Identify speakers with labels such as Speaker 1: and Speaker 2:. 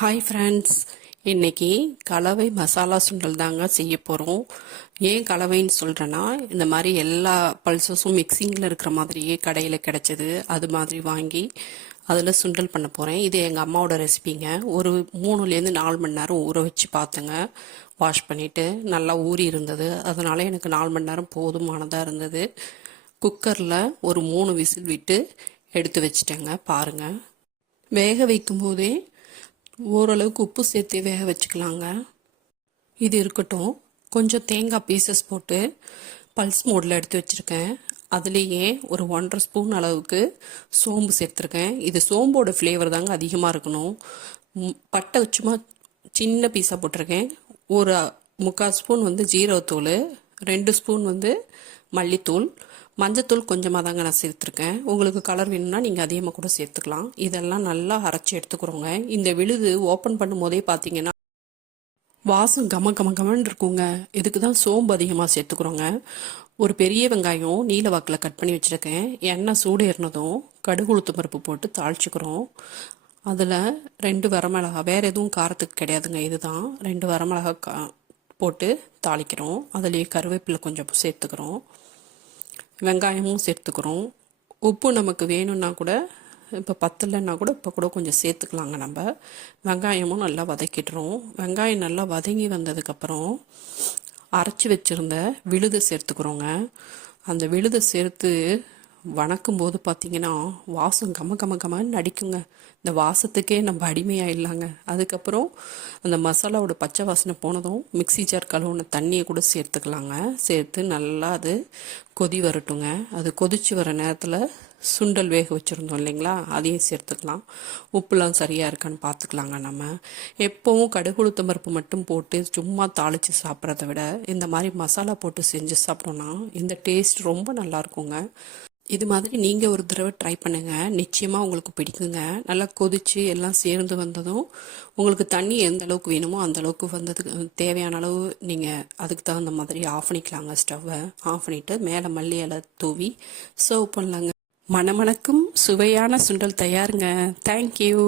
Speaker 1: Hi friends இன்னைக்கு கலவை மசாலா சுண்டல் தாங்க செய்ய போகிறோம் ஏன் கலவைன்னு சொல்கிறேன்னா இந்த மாதிரி எல்லா பல்சஸும் மிக்சிங்கில் இருக்கிற மாதிரியே கடையில் கிடச்சிது. அது மாதிரி வாங்கி அதில் சுண்டல் பண்ண போகிறேன் இது எங்கள் அம்மாவோட ரெசிபிங்க. ஒரு மூணுலேருந்து நாலு மணி நேரம் ஊற வச்சு பார்த்துங்க வாஷ் பண்ணிவிட்டு நல்லா ஊறி இருந்தது. அதனால் எனக்கு நாலு மணி நேரம் போதுமானதாக இருந்தது. குக்கரில் ஒரு மூணு விசில் விட்டு எடுத்து வச்சிட்டேங்க. பாருங்கள் வேக வைக்கும் போதே ஓரளவுக்கு உப்பு சேர்த்து வேக வச்சுக்கலாங்க. இது இருக்கட்டும். கொஞ்சம் தேங்காய் பீசஸ் போட்டு பல்ஸ் மோடில் எடுத்து வச்சுருக்கேன். அதுலேயே ஒரு ஒன்றரை ஸ்பூன் அளவுக்கு சோம்பு சேர்த்துருக்கேன். இது சோம்போட ஃப்ளேவர் தாங்க அதிகமாக இருக்கணும். பட்டை சும்மா சின்ன பீஸாக போட்டிருக்கேன். ஒரு முக்கால் ஸ்பூன் வந்து ஜீரகத்தூள் ரெண்டு ஸ்பூன் வந்து மல்லித்தூள் மஞ்சத்தூள் கொஞ்சமாக தாங்க நான் சேர்த்துருக்கேன். உங்களுக்கு கலர் வேணும்னா நீங்கள் அதிகமாக கூட சேர்த்துக்கலாம். இதெல்லாம் நல்லா அரைச்சி எடுத்துக்கிறோங்க இந்த விழுது ஓப்பன் பண்ணும் போதே பார்த்தீங்கன்னா வாசம் கம கம கமன்னு இருக்குங்க. இதுக்கு தான் சோம்பு அதிகமாக சேர்த்துக்கிறோங்க. ஒரு பெரிய வெங்காயம் நீல வாக்கில் கட் பண்ணி வச்சுருக்கேன். எண்ணெய் சூடு ஏறினதும் கடுகு உளுத்து பருப்பு போட்டு தாளிச்சுக்கிறோம். அதில் ரெண்டு வரமிளகா வேறு எதுவும் காரத்துக்கு கிடையாதுங்க. இதுதான். ரெண்டு வரமிளகா கா போட்டு தாளிக்கிறோம். அதுலேயே கருவேப்பிலை கொஞ்சம் சேர்த்துக்கிறோம். வெங்காயமும் சேர்த்துக்கிறோம். உப்பு நமக்கு வேணும்னா கூட இப்போ பத்தலைன்னா கூட இப்போ கூட கொஞ்சம் சேர்த்துக்கலாங்க நம்ம. வெங்காயமும் நல்லா வதக்கிடுறோம். வெங்காயம் நல்லா வதங்கி வந்ததுக்கப்புறம் அரைச்சி வச்சுருந்த விழுது சேர்த்துக்கிறோங்க. அந்த விழுதை சேர்த்து வணக்கும் போது பார்த்தீங்கன்னா வாசம் கம கம கமன்னு அடிக்குங்க. இந்த வாசத்துக்கே நம்ம அடிமையாயிடலாங்க. அதுக்கப்புறம் அந்த மசாலாவோட பச்சை வாசனை போனதும் மிக்ஸி ஜார் கழுவுன தண்ணியை கூட சேர்த்துக்கலாங்க. சேர்த்து நல்லா அது கொதி வரட்டுங்க. அது கொதிச்சு வர நேரத்தில் சுண்டல் வேக வச்சுருந்தோம் இல்லைங்களா? அதையும் சேர்த்துக்கலாம். உப்புலாம் சரியாக இருக்கான்னு பார்த்துக்கலாங்க நம்ம. எப்போவும் கடுகு உளுத்தம் பருப்பு மட்டும் போட்டு சும்மா தாளித்து சாப்பிட்றத விட இந்த மாதிரி மசாலா போட்டு செஞ்சு சாப்பிட்டோன்னா இந்த டேஸ்ட் ரொம்ப நல்லா இருக்குங்க. இது மாதிரி நீங்கள் ஒரு தடவை ட்ரை பண்ணுங்கள் நிச்சயமாக உங்களுக்கு பிடிக்குங்க. நல்லா கொதிச்சு எல்லாம் சேர்ந்து வந்ததும் உங்களுக்கு தண்ணி எந்த அளவுக்கு வேணுமோ அந்த அளவுக்கு வந்ததுக்கு தேவையான அளவு நீங்கள் அதுக்கு தகுந்த மாதிரி ஆஃப் பண்ணிக்கலாங்க ஸ்டவ்வை ஆஃப் பண்ணிவிட்டு மேலே மல்லி இலை தூவி சர்வ் பண்ணலாங்க. மணமணக்கும் சுவையான சுண்டல் தயாருங்க. தேங்க்யூ